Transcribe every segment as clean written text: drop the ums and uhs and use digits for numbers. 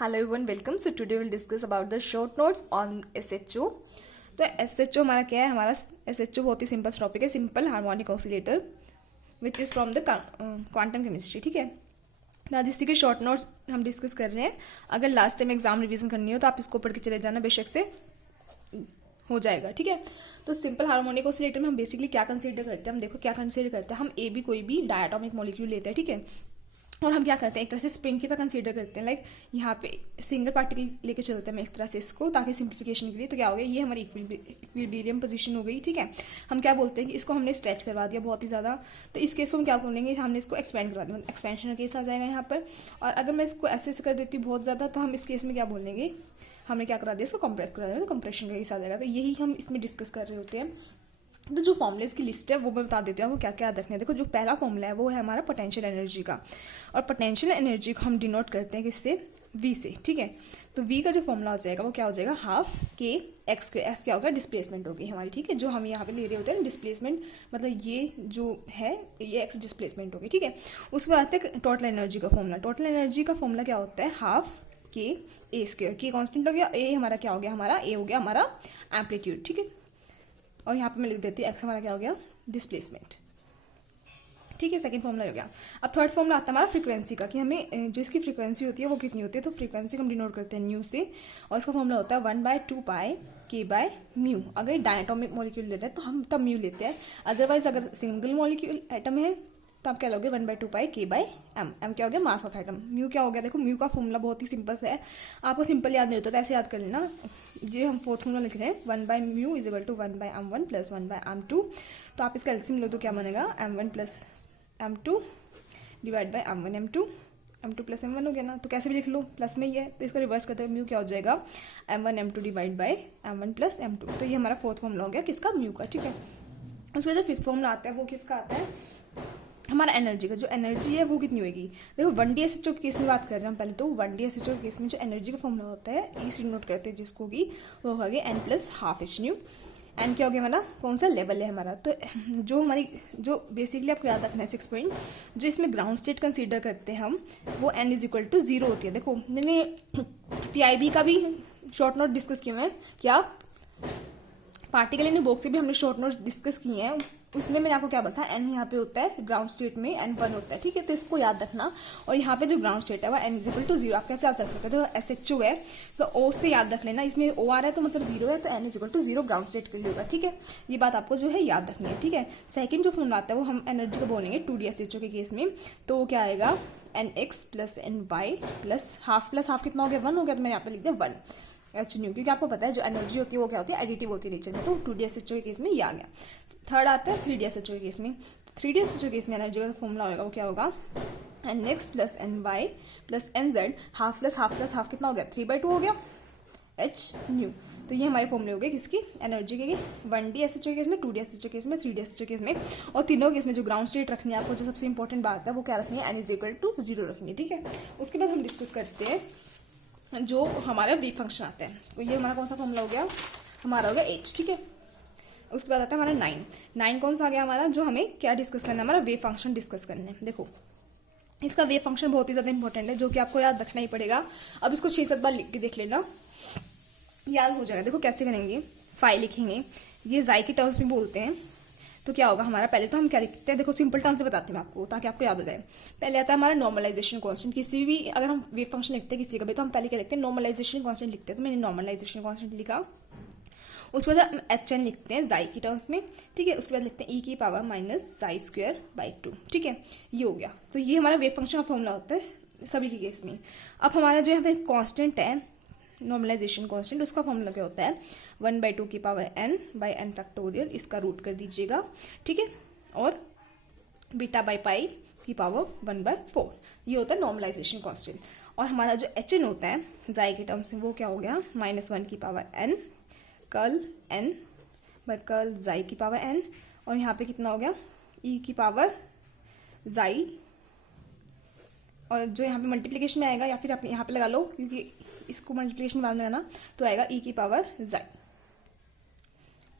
Hello everyone, welcome. So today we'll discuss about the short notes on SHO. तो SHO हमारा क्या है? हमारा SHO बहुत ही सिंपल टॉपिक है, simple harmonic oscillator which is from the quantum chemistry. ठीक है, ना जिसकी के शॉर्ट नोट्स हम डिस्कस कर रहे हैं. अगर लास्ट टाइम एग्जाम रिवीजन करनी हो तो आप इसको पढ़ के चले जाना, बेशक से हो जाएगा. ठीक है, तो सिंपल हार्मोनिक ऑसिलेटर में हम बेसिकली क्या कंसीडर करते हैं? हम देखो क्या कंसीडर करते हैं. हम कोई भी डायटोमिक मॉलिक्यूल लेते हैं. ठीक है, और हम क्या करते हैं, एक तरह से स्प्रिंग की तरह कंसीडर करते हैं. लाइक यहाँ पे सिंगल पार्टिकल लेके चलते हैं हम एक तरह से इसको, ताकि सिंप्लीफिकेशन के लिए. तो क्या हो गया, ये हमारी इक्विलिब्रियम पोजीशन हो गई. ठीक है, हम क्या बोलते हैं कि इसको हमने स्ट्रेच करवा दिया बहुत ही ज़्यादा. तो इस केस को हम क्या बोलेंगे, हमने इसको एक्सपेंड करवा दिया, मतलब एक्सपेंशन का केस आ जाएगा यहाँ पर. और अगर मैं इसको ऐसे कर देती हूँ बहुत ज़्यादा, तो हम इस केस में क्या बोलेंगे, हमने क्या करा दिया, इसको कंप्रेस करा दिया, तो कंप्रेशन का केस आ जाएगा. तो यही हम इसमें डिस्कस कर रहे होते हैं. तो जो फॉर्मुलेस की लिस्ट है वो मैं बता देती हूँ आपको क्या क्या याद रखना है. देखो, जो पहला फॉर्मूला है वो है हमारा पोटेंशियल एनर्जी का, और पोटेंशियल एनर्जी को हम डिनोट करते हैं किससे, वी से. ठीक है, तो वी का जो फॉर्मूला हो जाएगा वो क्या हो जाएगा, हाफ के एक्स. एक्स क्या होगा, डिस्प्लेसमेंट होगी हमारी. ठीक है, जो हम यहाँ पे ले रहे होते हैं डिस्प्लेसमेंट, मतलब ये जो है ये एक्स डिस्प्लेसमेंट होगी. ठीक है, उसके बाद आता है टोटल एनर्जी का फॉर्मूला. टोटल एनर्जी का फॉर्मूला क्या होता है, हाफ के ए स्क्वायर. के कॉन्स्टेंट हो गया, ए हमारा क्या हो गया, हमारा ए हो गया हमारा एम्पलीट्यूड. ठीक है, और यहाँ पे मैं लिख देती हूँ एक्स हमारा क्या हो गया, डिस्प्लेसमेंट. ठीक है, सेकंड फॉर्मूला हो गया. अब थर्ड फॉर्मूला आता है हमारा फ्रीक्वेंसी का, कि हमें जो इसकी फ्रीक्वेंसी होती है वो कितनी होती है. तो फ्रीक्वेंसी को हम डिनोट करते हैं न्यू से, और इसका फॉर्मूला होता है 1/2 पाई के बाय म्यू. अगर डायटोमिक मॉलिक्यूल ले रहे हैं तो हम तब म्यू लेते हैं. अदरवाइज अगर सिंगल मॉलिक्यूल एटम है तो आप क्या लोगे, 1/2 पाई के बाय एम. एम क्या हो गया, मास ऑफ एटम. म्यू क्या हो गया, देखो म्यू का फॉर्मूला बहुत ही सिंपल सा है, आपको सिंपल याद नहीं होता तो ऐसे याद कर लेना. ये हम फोर्थ फॉर्मूला लिख रहे हैं, 1/μ is equal to 1/m1 plus 1/m2. तो आप इसका एलसीएम लो तो क्या बनेगा, m1 plus m2 divide by m1 m2. m2 plus m1 हो गया ना, तो कैसे भी लिख लो, प्लस में ही है तो इसका रिवर्स करते हुए म्यू क्या हो जाएगा, m1 m2 divide by m1 plus m2. तो ये हमारा फोर्थ फॉर्मूला हो गया किसका, म्यू का. ठीक है, उसके बाद जो फिफ्थ फॉर्मूला आता है वो किसका आता है, हमारा एनर्जी का. जो एनर्जी है वो कितनी होगी, देखो 1D/SHO के केस में बात कर रहे हैं हम पहले. तो 1D/SHO के केस में जो एनर्जी का फॉर्मूला होता है इसी नोट करते हैं, जिसको कि वो हो गया n plus half h nu. N क्या हो गया हमारा, कौन सा लेवल है हमारा. तो जो हमारी जो बेसिकली आपको याद रखना है 6 पॉइंट, जो इसमें ग्राउंड स्टेट कंसीडर करते हैं हम, वो n इज इक्वल टू 0 होती है. देखो मैंने PIB का भी शॉर्ट नोट डिस्कस किया है, क्या पार्टिकल इन बॉक्स से भी हमने शॉर्ट नोट डिस्कस किए हैं. उसमें मैंने आपको क्या बताया, n यहाँ पे होता है ग्राउंड स्टेट में, n1 होता है. ठीक है, तो इसको याद रखना. और यहाँ पे जो ग्राउंड स्टेट है वो n इज इक्वल टू 0. आप कैसे याद कर सकते हो, तो SHO है तो O से याद रख लेना, इसमें O आ रहा है तो मतलब 0 है, तो n is equal to 0 ground state के लिए होगा. ठीक है, ये बात आपको जो है याद रखनी है. ठीक है, सेकंड जो फॉर्मूला आता है वो हम एनर्जी को बोलेंगे 2D/SHO के केस में. तो वो क्या आएगा, nx plus ny plus half कितना हो गया, 1 हो गया. तो मैं यहाँ पे लिख दिया 1 एच न्यू, क्योंकि आपको पता है जो एनर्जी होती है वो क्या होती है, एडिटिव होती है नेचर में. तो 2D/SHO के केस में ये आ गया. थर्ड आता है 3D/SHO के केस में. 3D/SHO के केस में एनर्जी का फॉर्मूला होगा वो क्या होगा, nx plus ny plus nz. Half plus half कितना हो गया, 3/2 हो गया एच न्यू. तो ये हमारे फॉर्मूले हो गए किसकी, एनर्जी के 1D/SHO के केस में, 2D/SHO के केस में, 3D/SHO के केस में. और तीनों केस में जो ग्राउंड स्टेट रखनी है आपको, जो सबसे इंपॉर्टेंट बात है वो क्या रखनी है, n इज इक्वल टू 0 रखनी है. ठीक है, उसके बाद हम डिस्कस करते हैं जो हमारे वेव फंक्शन आते हैं. तो ये हमारा कौन सा फॉर्मूला हो गया, हमारा हो गया 8. ठीक है, उसके बाद आता है हमारा 9 कौन सा आ गया हमारा, जो हमें क्या डिस्कस करना है, हमारा वेव फंक्शन डिस्कस करना है. देखो इसका वेव फंक्शन बहुत ही ज़्यादा इंपॉर्टेंट है, जो कि आपको याद रखना ही पड़ेगा. अब इसको 6-7 बार लिख के देख लेना, याद हो जाएगा. देखो कैसे करेंगे, फाइव लिखेंगे, ये जाई के टर्म्स में बोलते हैं. तो क्या होगा हमारा, पहले तो हम क्या लिखते हैं, देखो सिंपल टर्म्स में बताती हूँ आपको ताकि आपको याद हो जाए. पहले आता है हमारा नॉर्मलाइजेशन कांस्टेंट. किसी भी अगर हम वेव फंक्शन लिखते हैं किसी का भी, तो हम पहले क्या लिखते हैं, नॉर्मलाइजेशन कांस्टेंट लिखते हैं. तो मैंने नॉर्मलाइजेशन कांस्टेंट लिखा. उसके बाद HN लिखते हैं जाई की टर्म्स में. ठीक है, उसके बाद लिखते हैं e की पावर माइनस जाई स्क्वायर बाई 2. ठीक है, ये हो गया. तो ये हमारा वेव फंक्शन का फॉर्मूला होता है सभी के केस में. अब हमारा जो यहाँ पे कांस्टेंट है नॉर्मलाइजेशन कांस्टेंट, उसका फॉर्मूला क्या होता है, 1/2 की power n by n factorial, इसका रूट कर दीजिएगा. ठीक है, और बीटा बाई पाई की पावर 1/4. ये होता है नॉर्मलाइजेशन कांस्टेंट. और हमारा जो HN होता है जाई के टर्म्स में, वो क्या हो गया, -1 की power n curl n by curl जाई की पावर n. और यहाँ पे कितना हो गया, e की पावर जाई, और जो यहाँ पे मल्टीप्लिकेशन में आएगा, या फिर आप यहाँ पे लगा लो क्योंकि इसको मल्टीप्लिकेशन बाद में आना, तो आएगा e की पावर जाई.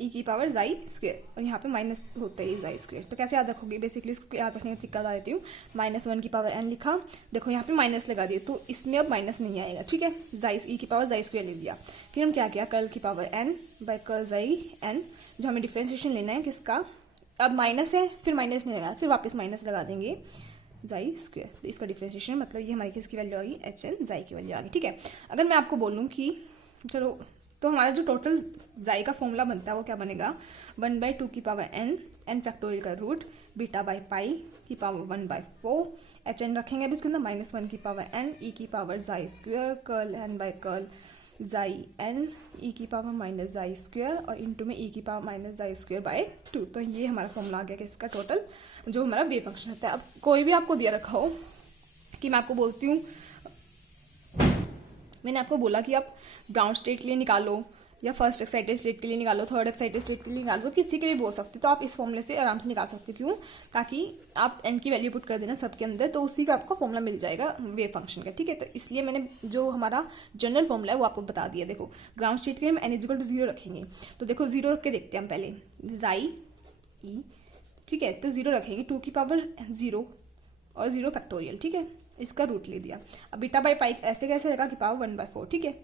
ई की पावर जाई स्क्वेयर, और यहाँ पे माइनस होता है जाई स्क्वेयर। तो कैसे याद रखोगे, बेसिकली इसको याद रखने का तरीका बता देती हूँ। -1 की पावर n लिखा, देखो यहाँ पे माइनस लगा दिए तो इसमें अब माइनस नहीं आएगा, ठीक है। जाई ई की पावर जाई स्क्वेयर ले लिया, फिर हम क्या किया, कर्ल की पावर n बाय कर्ल जाई n, जो हमें डिफ्रेंशिएशन लेना है किसका, अब माइनस है फिर माइनस नहीं लगा, फिर वापस माइनस लगा देंगे जाई स्क्वेयर, तो इसका डिफ्रेंशिएशन मतलब ये हमारी किसकी वैल्यू आ गई, एच एन जाई की वैल्यू आ गई, ठीक है। अगर मैं आपको बोलूँ कि चलो, तो हमारा जो टोटल जाई का फॉर्मूला बनता है वो क्या बनेगा, 1/2 की पावर n फैक्टोरियल का रूट बीटा बाई पाई की पावर 1/4, एच एन रखेंगे अब इसके अंदर, -1 की पावर n ई की पावर जाई square curl n by curl जाई n ई की पावर माइनस जाई स्क्वेयर और इंटू में ई की पावर माइनस जाई स्क्वेयर बाय 2। तो ये हमारा फॉर्मूला आ गया कि इसका टोटल जो हमारा वेव फंक्शन होता है। अब कोई भी आपको दिया रखा हो कि मैं आपको बोलती हूँ, मैंने आपको बोला कि आप ग्राउंड स्टेट के लिए निकालो या फर्स्ट एक्साइटेड स्टेट के लिए निकालो, थर्ड एक्साइटेड स्टेट के लिए निकालो, किसी के लिए बोल सकते हो, तो आप इस फॉर्मूले से आराम से निकाल सकते हो। क्यों, ताकि आप n की वैल्यू पुट कर देना सबके अंदर, तो उसी का आपको फॉर्मूला मिल जाएगा वेव फंक्शन का, ठीक है। तो इसलिए मैंने जो हमारा जनरल फॉर्मूला है वो आपको बता दिया। देखो ग्राउंड स्टेट के लिए हम n = 0 रखेंगे, तो देखो 0 रख के देखते हैं हम पहले, जाई ई, ठीक है, तो 0 रखेंगे, 2 की पावर 0 और 0 फैक्टोरियल, ठीक है, इसका रूट ले दिया। अब बीटा बाई पाई ऐसे कैसे रहेगा कि पावर 1/4, ठीक है,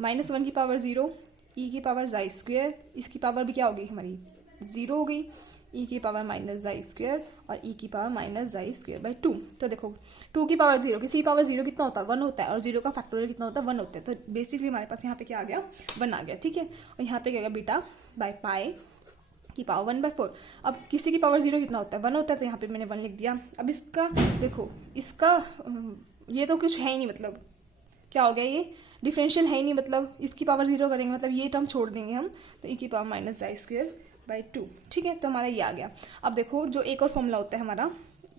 -1 की पावर 0 ई की पावर जाई स्क्वेयर, इसकी पावर भी क्या होगी हमारी 0 हो गई, ई की पावर माइनस जाई स्क्वेयर और ई की पावर माइनस जाई स्क्वेयर बाई 2। तो देखो 2 की पावर 0, किसी की पावर 0 कितना होता है 1 होता है, और 0 का फैक्टोरियल कितना होता है 1 होता है, तो बेसिकली हमारे पास यहाँ पे क्या आ गया 1 आ गया, ठीक है। और यहाँ पे क्या गया बीटा बाई पाई की पावर 1/4। अब किसी की पावर 0 कितना होता है 1 होता है, तो यहाँ पे मैंने 1 लिख दिया। अब इसका देखो, इसका ये तो कुछ है ही नहीं, मतलब क्या हो गया, ये डिफरेंशियल है ही नहीं, मतलब इसकी पावर 0 करेंगे मतलब ये टर्म छोड़ देंगे हम, तो ई की पावर माइनस जाई स्क्वेयर बाई 2, ठीक है। तो हमारा ये आ गया। अब देखो जो एक और फॉर्मूला होता है हमारा,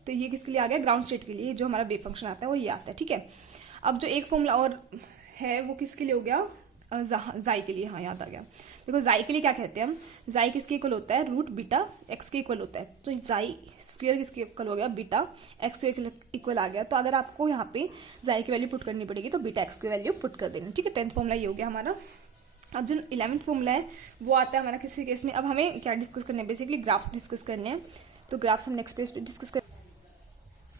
तो ये किसके लिए आ गया, ग्राउंड स्टेट के लिए, जो हमारा वेव फंक्शन आता है वो ये आता है, ठीक है। अब जो एक फॉर्मूला और है वो किसके लिए हो गया, जाई के लिए, हाँ याद आ गया। देखो जाई के लिए क्या कहते हैं हम, जाई किसके इक्वल होता है, रूट बीटा एक्स के इक्वल होता है, तो जाई स्क्वायर किसके इक्वल हो गया, बीटा एक्स के इक्वल आ गया। तो अगर आपको यहाँ पे जाई की वैल्यू पुट करनी पड़ेगी तो बीटा एक्स की वैल्यू पुट कर देनी, ठीक है। 10th फॉर्मूला ये हो गया हमारा। अब जो 11th फॉर्मूला है वो आता है हमारा किसी केस में, अब हमें क्या डिस्कस करना है, बेसिकली ग्राफ्स डिस्कस करने हैं, तो ग्राफ्स हम नेक्स्ट पेज पे डिस्कस कर।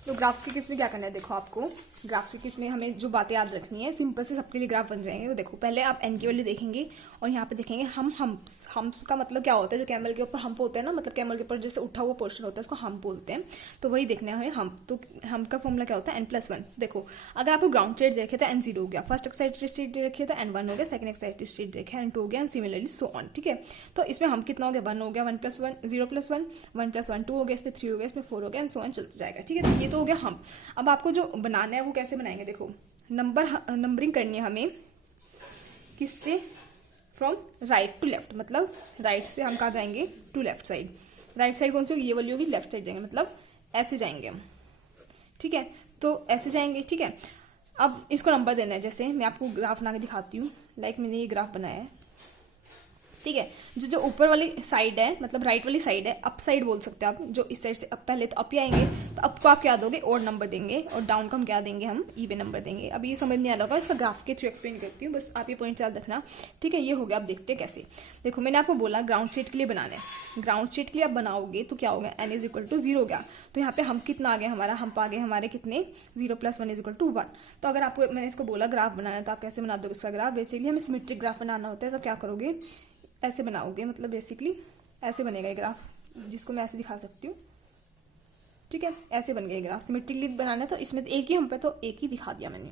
तो ग्राफ्स के केस में क्या करना है, देखो आपको ग्राफ्स के केस में हमें जो बातें याद रखनी है, सिंपल से सबके लिए ग्राफ बन जाएंगे। तो देखो पहले आप एन की वैल्यू देखेंगे और यहाँ पे देखेंगे हम्प्स का मतलब क्या होता है, जो कैमल के ऊपर हम्प होता है ना, मतलब कैमल के ऊपर जैसे उठा हुआ पोर्शन होता है उसको हम्प बोलते हैं, तो वही देखना है हमें हम्प। तो हम्प का फॉर्मूला क्या होता है n+1। देखो अगर आपको ग्राउंड स्टेट देखे तो n0 हो गया, फर्स्ट एक्साइटेड स्टेट देखे तो n1 हो गया, सेकंड एक्साइटेड स्टेट देखे n2 हो गया, एंड सिमिलरली सो ऑन, ठीक है। तो इसमें हम कितना हो गया 1 हो गया, 1+1 0+1 1+1 2 हो गया, इसमें 3 हो गया, इसमें 4 हो गया, एंड सो ऑन चलता जाएगा, ठीक है। तो ये तो हो गया हम। अब आपको जो बनाना है वो कैसे बनाएंगे, देखो नंबरिंग करनी है हमें किससे, फ्रॉम राइट टू लेफ्ट, मतलब राइट से हम कहाँ जाएंगे to left side. Right side कौन सी होगी, ये वाली होगी, लेफ्ट साइड जाएंगे मतलब ऐसे जाएंगे हम, ठीक है। तो ऐसे जाएंगे, ठीक है। अब इसको नंबर देना है, जैसे मैं आपको ग्राफ बना के दिखाती हूँ, लाइक मैंने ये ग्राफ बनाया है, ठीक है। जो ऊपर वाली साइड है मतलब राइट वाली साइड है, अप साइड बोल सकते हैं आप, जो इस साइड से अप, पहले तो अप ही आएंगे, तो अप को आप क्या दोगे ओड नंबर देंगे, और डाउन को हम क्या देंगे, हम ईवन नंबर देंगे। अब ये समझ नहीं आ रहा होगा, इसका ग्राफ के थ्रू एक्सप्लेन करती हूँ, बस आप ये पॉइंट याद रखना, ठीक है। ये हो गया, अब देखते हैं कैसे। देखो मैंने आपको बोला ग्राउंड स्टेट के लिए बनाना है, ग्राउंड स्टेट के लिए आप बनाओगे तो क्या होगा, n = 0 हो गया, तो यहाँ पे हम कितना आ गया, हमारा हम आ गए हमारे कितने 0 + 1 = 1। तो अगर आपको मैंने इसको बोला ग्राफ बनाना है तो आप कैसे बना दोगे इसका ग्राफ, बेसिकली हमें सिमेट्रिक ग्राफ बनाना होता है, तो क्या करोगे ऐसे बनाओगे, मतलब बेसिकली ऐसे बनेगा ये ग्राफ, जिसको मैं ऐसे दिखा सकती हूँ, ठीक है। ऐसे बन गया ग्राफ, सिमेट्रिकली बनाना है, तो इसमें तो एक ही हम पे तो एक ही दिखा दिया मैंने।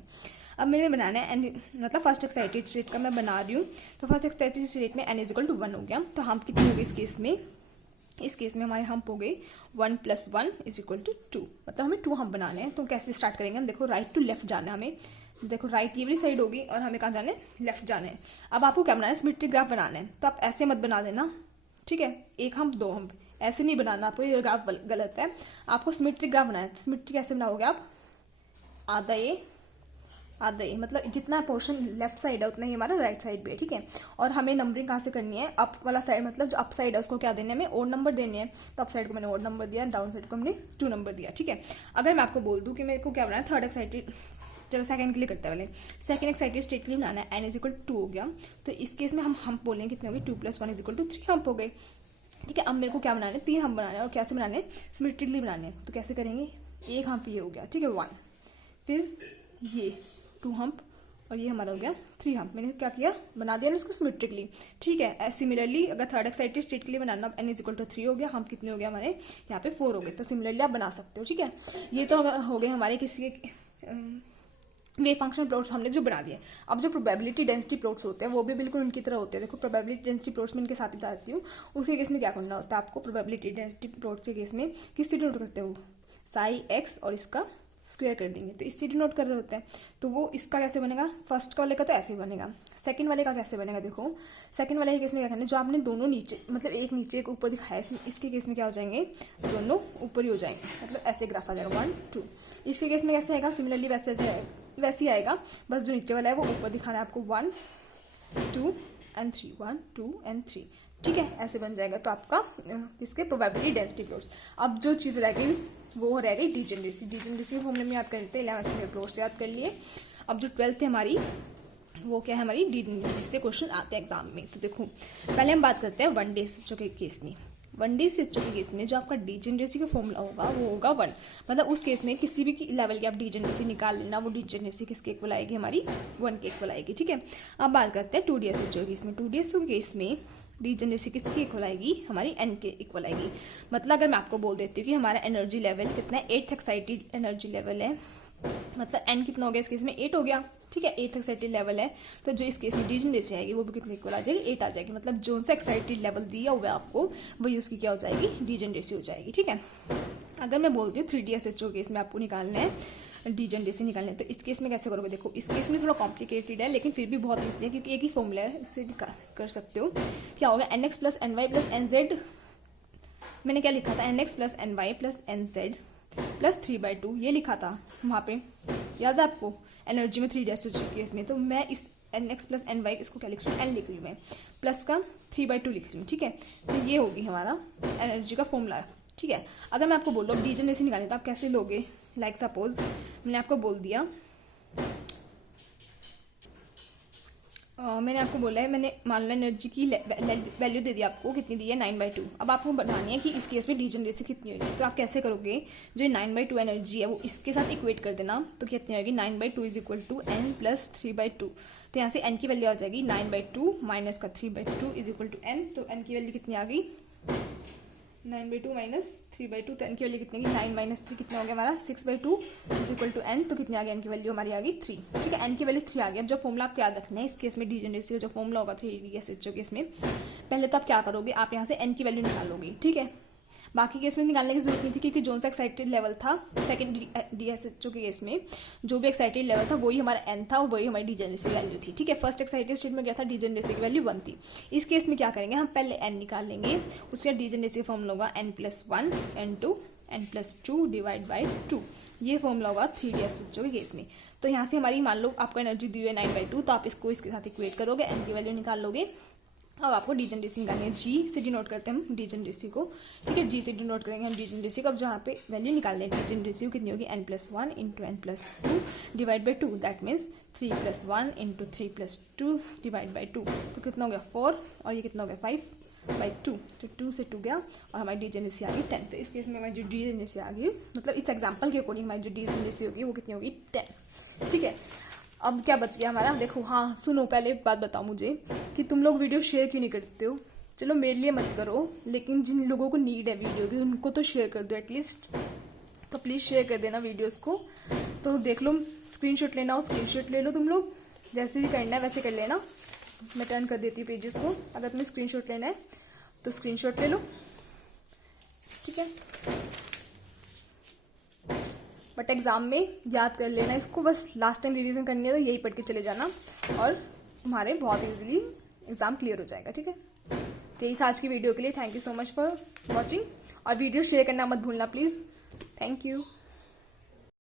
अब मैंने बनाना है एन, मतलब फर्स्ट एक्साइटेड स्टेट का मैं बना रही हूँ, तो फर्स्ट एक्साइटेड स्टेट में n = 1 हो गया, तो हम कितने हो गए इस केस में, इस केस में हमारे हम्प हो गए 1 + 1 = 2, मतलब हमें 2 हम्प बनाने हैं। तो कैसे स्टार्ट करेंगे हम, देखो राइट टू लेफ्ट जाना है हमें, देखो राइट ये वाली साइड होगी और हमें कहाँ जाना है, लेफ्ट जाना है। अब आपको क्या बनाना है, सिमेट्रिक ग्राफ बनाना है, तो आप ऐसे मत बना देना, ठीक है, एक हम्प 2 हम्प ऐसे नहीं बनाना, आपको ये ग्राफ गलत है, आपको सिमेट्रिक ग्राफ बनाना है। सिमेट्रिक कैसे बनाओगे आप, आधा ये मतलब जितना पोर्शन लेफ्ट साइड है उतना ही हमारा राइट साइड पे है, ठीक है। और हमें नंबरिंग कहाँ से करनी है, अप वाला साइड, मतलब जो अप साइड है उसको क्या देने हैं, हमें ओड नंबर देने हैं, तो अप साइड को मैंने ओड नंबर दिया, डाउन साइड को हमने 2 नंबर दिया, ठीक है। अगर मैं आपको बोल दूँ कि मेरे को क्या बनाना है, थर्ड एक्साइटेड चलो सेकंड के लिए करते हैं पहले। सेकंड एक्साइटेड स्टेट के लिए बनाना है, n इज इक्वल टू 2 हो गया, तो इस केस में हम हम्प बोलेंगे कितने हो गए, 2 + 1 इज इक्वल टू 3 हम्प हो गए। ठीक है, अब मेरे को क्या बनाना है, 3 हम्प बनाना है, और कैसे बनाने हैं, सिमेट्रिकली बनाने हैं। तो कैसे करेंगे, एक हम्प ये हो गया, ठीक है 1, फिर ये 2 हम्प, और ये हमारा हो गया 3 हम्प। मैंने क्या किया, बना दिया ना इसको सिमेट्रिकली। ठीक है, सिमिलरली अगर थर्ड एक्साइटेड स्टेट के लिए बनाना, n इज इक्वल टू 3 हो गया, हम कितने हो गया हमारे यहाँ पे 4 हो गए। तो सिमिलरली आप बना सकते हो। ठीक है, ये तो हो गए हमारे किसी वेव फंक्शन प्लॉट्स हमने जो बना दिए। अब जो प्रोबेबिलिटी डेंसिटी प्लॉट्स होते हैं वो भी बिल्कुल उनकी तरह होते हैं। देखो प्रोबेबिलिटी डेंसिटी प्लॉट्स में इनके साथ ही बताती हूँ। उसके केस में क्या करना होता है आपको, प्रोबेबिलिटी डेंसिटी प्लॉट्स के केस में किससे डिनोट करते हो, साई एक्स और इसका स्क्वायर कर देंगे, तो इससे डिनोट कर रहे होते हैं। तो वो इसका कैसे बनेगा, फर्स्ट वाले का तो ऐसे बनेगा, सेकंड वाले का कैसे बनेगा, देखो सेकंड वाले के केस में क्या करना है, जो आपने दोनों नीचे मतलब एक नीचे एक ऊपर दिखाया, इसके केस में क्या हो जाएंगे, दोनों ऊपर ही हो जाएंगे, मतलब ऐसे ग्राफ आ जाएगा 1 2। इसके केस में कैसे आएगा, सिमिलरली वैसे ही आएगा, बस जो नीचे वाला है वो ऊपर दिखाना है आपको 1 2 and 3 1 2 and 3। ठीक है, ऐसे बन जाएगा। तो आपका इसके प्रोबेबिलिटी डेंसिटी प्लॉट्स। अब जो चीज़ रह गई वो रह गई डीजेनरेसी। डीजेनरेसी को हमने याद करते हैं, 11th में प्लॉट्स याद कर लिए। अब जो 12th है हमारी, वो क्या है हमारी डीजेनरेसी, जिससे क्वेश्चन आते हैं एग्जाम में। तो देखो पहले हम बात करते हैं 1D SHO के केस में। 1D SHO के केस में जो आपका डीजेनरेसी का फॉर्मूला होगा वो होगा 1, मतलब उस केस में किसी भी लेवल की आप डीजेनरेसी निकाल लेना, वो डीजेनरेसी किसके इक्वल आएगी, हमारी 1 के इक्वल आएगी। ठीक है, अब बात करते हैं 2D SHO के केस में। 2D SHO के केस में डीजेनरेसी किसकी इक्वल आएगी, हमारी n के इक्वल आएगी। मतलब अगर मैं आपको बोल देती हूँ कि हमारा एनर्जी लेवल कितना है, 8th एक्साइटेड एनर्जी लेवल है, मतलब n कितना हो गया इस केस में 8 हो गया। ठीक है, 8th एक्साइटेड लेवल है, तो जो इस केस में डीजेनरेसी आएगी वो भी कितने इक्वल आ जाएगी, 8 आ जाएगी। मतलब जो सा एक्साइटेड लेवल दिया हुआ है आपको वही उसकी क्या हो जाएगी, डीजेनरेसी हो जाएगी। ठीक है, अगर मैं बोलती हूँ 3D SHO केस में आपको निकालना है डीजेनरेसी निकालना है, तो इस केस में कैसे करोगे, देखो इस केस में थोड़ा कॉम्प्लिकेटेड है लेकिन फिर भी बहुत इजी है, क्योंकि एक ही फॉर्मूला है, इससे कर सकते हो। क्या होगा, nx + ny + nz, मैंने क्या लिखा था, nx + ny + nz + 3/2 ये लिखा था वहाँ पे, याद है आपको, एनर्जी में 3D SHO केस में। तो मैं इस nx + ny इसको क्या लिख रही हूँ, n लिख रही हूँ मैं, प्लस का 3/2 लिख रही हूँ। ठीक है, तो ये होगी हमारा एनर्जी का फॉर्मूला। ठीक है, अगर मैं आपको बोल रहा हूँ डीजेनरेसी निकालनी तो आप कैसे लोगे, लाइक सपोज मैंने आपको बोल दिया, मैंने आपको बोला है, मैंने मान लो एनर्जी की वैल्यू दे दी आपको, कितनी दी है 9/2। अब आपको बतानी है कि इस केस में डीजेनरेसी कितनी होगी। तो आप कैसे करोगे, जो 9/2 एनर्जी है वो इसके साथ इक्वेट कर देना, तो कितनी होगी, 9/2 इज इक्वल टू n + 3/2। तो यहाँ से n की वैल्यू आ जाएगी 9/2 माइनस का 3/2 इज इक्वल टू n। तो n की वैल्यू कितनी आ गई, 9/2 माइनस 3/2, तो n की वैल्यू कितनी, 9 - 3 कितना हो गया हमारा 6/2 इज इक्वल टू n। तो कितनी आ गई, n की वैल्यू हमारी आ गई 3। ठीक है, n की वैल्यू 3 आ गई। अब जो फॉर्मूला आपको याद रखना है इस केस में डीजेनरेसी का जो फॉर्मूला होगा 3D SHO केस में, पहले तो आप क्या करोगे, आप यहाँ से n की वैल्यू निकालोगे। ठीक है, बाकी केस में निकालने की जरूरत नहीं थी, क्योंकि जो सा एक्साइटेड लेवल था सेकंड D SHO के केस में, जो भी एक्साइटेड लेवल था वही हमारा n था और वही हमारी डीजेनरेसी वैल्यू थी। ठीक है, फर्स्ट एक्साइटेड स्टेट में क्या था, डीजेनरेसी की वैल्यू 1 थी। इस केस में क्या करेंगे, हम पहले n निकाल लेंगे, उसके बाद डीजेनरेसी फॉर्मूला होगा n + 1 n2 n + 2 divide by 2। ये फॉर्मूला होगा 3D SHO के केस में। तो यहाँ से हमारी मान लो आपको एनर्जी दी हुई है 9/2, तो आप इसको इसके साथ इक्वेट करोगे, n की वैल्यू निकाल लोगे। अब आपको डीजेनरेसी निकालनी है, g से डिनोट करते हैं हम डीजेनरेसी को। ठीक है, g से डिनोट करेंगे हम डीजेनरेसी को। अब जहाँ पे वैल्यू निकालने है डीजेनरेसी कितनी होगी, n + 1 × n + 2 divide by 2, that means 3 + 1 × 3 + 2 divide by 2। तो कितना हो गया 4, और ये कितना हो गया 5/2। तो 2 से 2 गया और हमारी डीजेनरेसी आ गई 10। तो इस केस में हमारी जो डीजेनरेसी आ गई, मतलब इस एग्जाम्पल के अकॉर्डिंग हमारी जो डीजेनरेसी होगी वो कितनी होगी 10। ठीक है, अब क्या बच गया हमारा, देखो हाँ सुनो, पहले एक बात बताओ मुझे कि तुम लोग वीडियो शेयर क्यों नहीं करते हो। चलो मेरे लिए मत करो, लेकिन जिन लोगों को नीड है वीडियो की उनको तो शेयर कर दो एटलीस्ट। तो प्लीज़ शेयर कर देना वीडियोस को। तो देख लो, स्क्रीनशॉट लेना हो स्क्रीनशॉट ले लो, तुम लोग जैसे भी करना है वैसे कर लेना। मैं टर्न कर देती हूँ पेजेस को, अगर तुम्हें स्क्रीनशॉट लेना है तो स्क्रीनशॉट ले लो। ठीक है, बट एग्जाम में याद कर लेना इसको, बस लास्ट टाइम रिवीजन करनी है तो यही पढ़ के चले जाना और तुम्हारे बहुत इजीली एग्जाम क्लियर हो जाएगा। ठीक है, तो यही था आज की वीडियो के लिए। Thank you so much for watching, और वीडियो शेयर करना मत भूलना प्लीज़। Thank you.